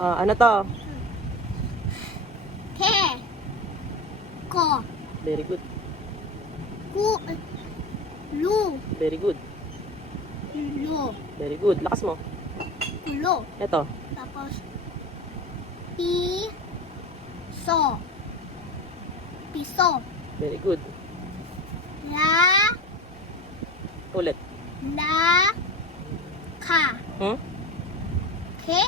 Ano to? Ke. Ko. Very good. Ku. Lu. Very good. Lo. Very good. Lakas mo. Kulo. Ito. Tapos, pi. So. Piso. Very good. La. Ulit. La. Ka. Hmm? Ke.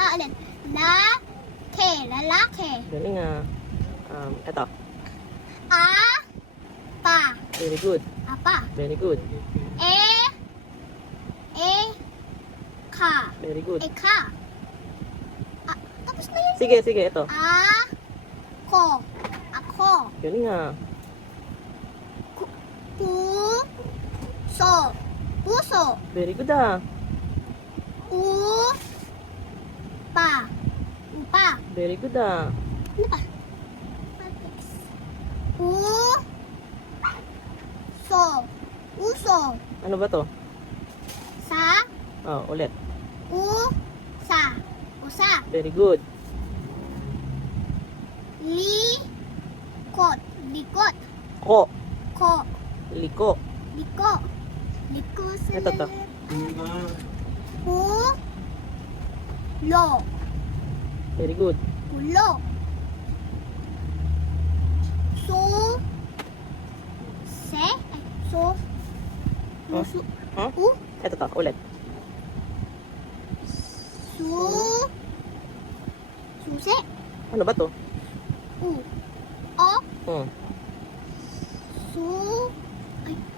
Ulit. La. Ke. Lalaki. Galing ah. Ito. A. Pa. Very good. Apa. Very good. E. E. Ka. Very good. Eka. Tapos na yun. Sige, sige. Ito. Ko. Ako. Galing ah. Pu. So. Puso. Very good ah. U. Pa. Upa. Very good ah. Ano pa? U. So. Uso. Ano ba to? Sa. Ulit. U. Sa. Usa. Very good. Likot. Likot. Ko. Ko. Liko. Liko. Liko sa Ito to. Pu. Lo. Very good. Pulo. Su. Se. Su. Huh? Su. Huh? U. Ito to. Ulit. Su. Suse. Ano ba to? U. O. Su.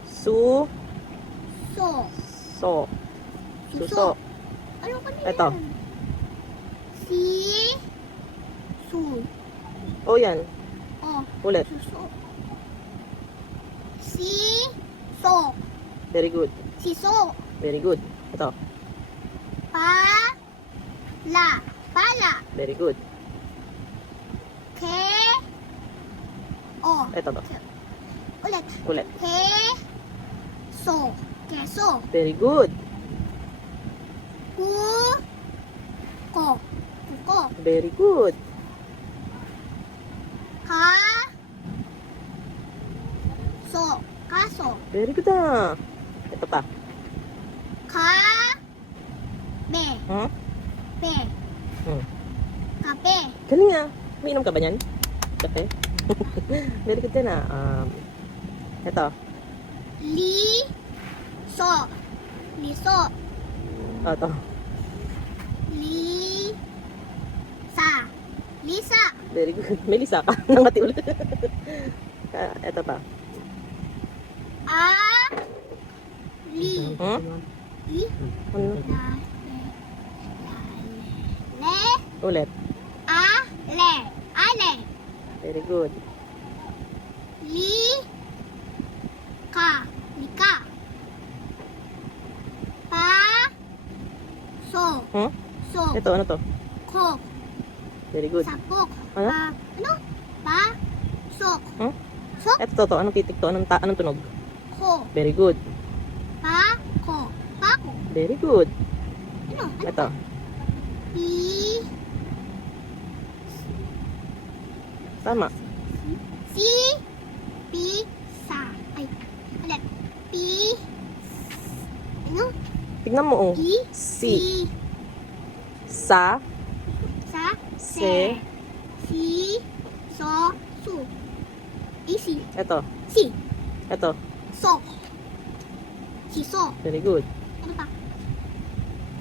Su. So. So. Suso. Ano ka na Ito. yan? Si. Su. Oh, yan. O. Ulit. Suso. Si. So. Very good. Siso. Very good. Ito. Pa. La. Pala. Very good. Ke. O. Ito to. Ulit. Ulit. Ke. So. Keso. Very good. Ku. Ko. Kuko. Very good. Ka. So. Kaso. Very good ah. Ito pa. Ka. Be. Huh? Be. Hmm. Kape. Galing ah. Umiinom ka ba niyan? Kape? Very good din ah. Ito. Li. So. Liso. Ito. Li. Sa. Lisa. Very good. May lisa ka. Nangati ulit. Ito pa. A. Li. Huh? Li. Ano? La. Le. Ulit. A. Le. Ale. Very good. Li. Ka. Lika. Pa. So. Huh? So. Ito, ano to? Ko. Very good. Sapok. Ano? Ano? Pa. Sok. Huh? Sok. Ito to. Anong titik to? Anong tunog? Ko. Very good. Pa. Ko. Pako. Very good. Ano? Ito. Pi. Tama. Si. Pi. Sa. Ay. Ulit. Pi. Ano? Tignan mo oh. Pi. Si. Sa. Sa. Se. Si. So. Su. Isi. Ito. Si. Ito. So. Siso. Very good. Ano pa?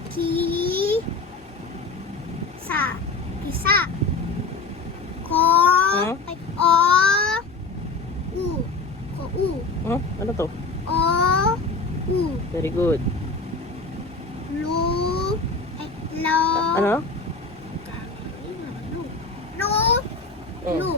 Ki. Sa. Isa. Ko. Hmm? Ay. O. U. Ko. U. Huh? Ano to? O. U. Very good. Lu. Ay. Lo. Ano? Lu. Lu. Hmm. Lu.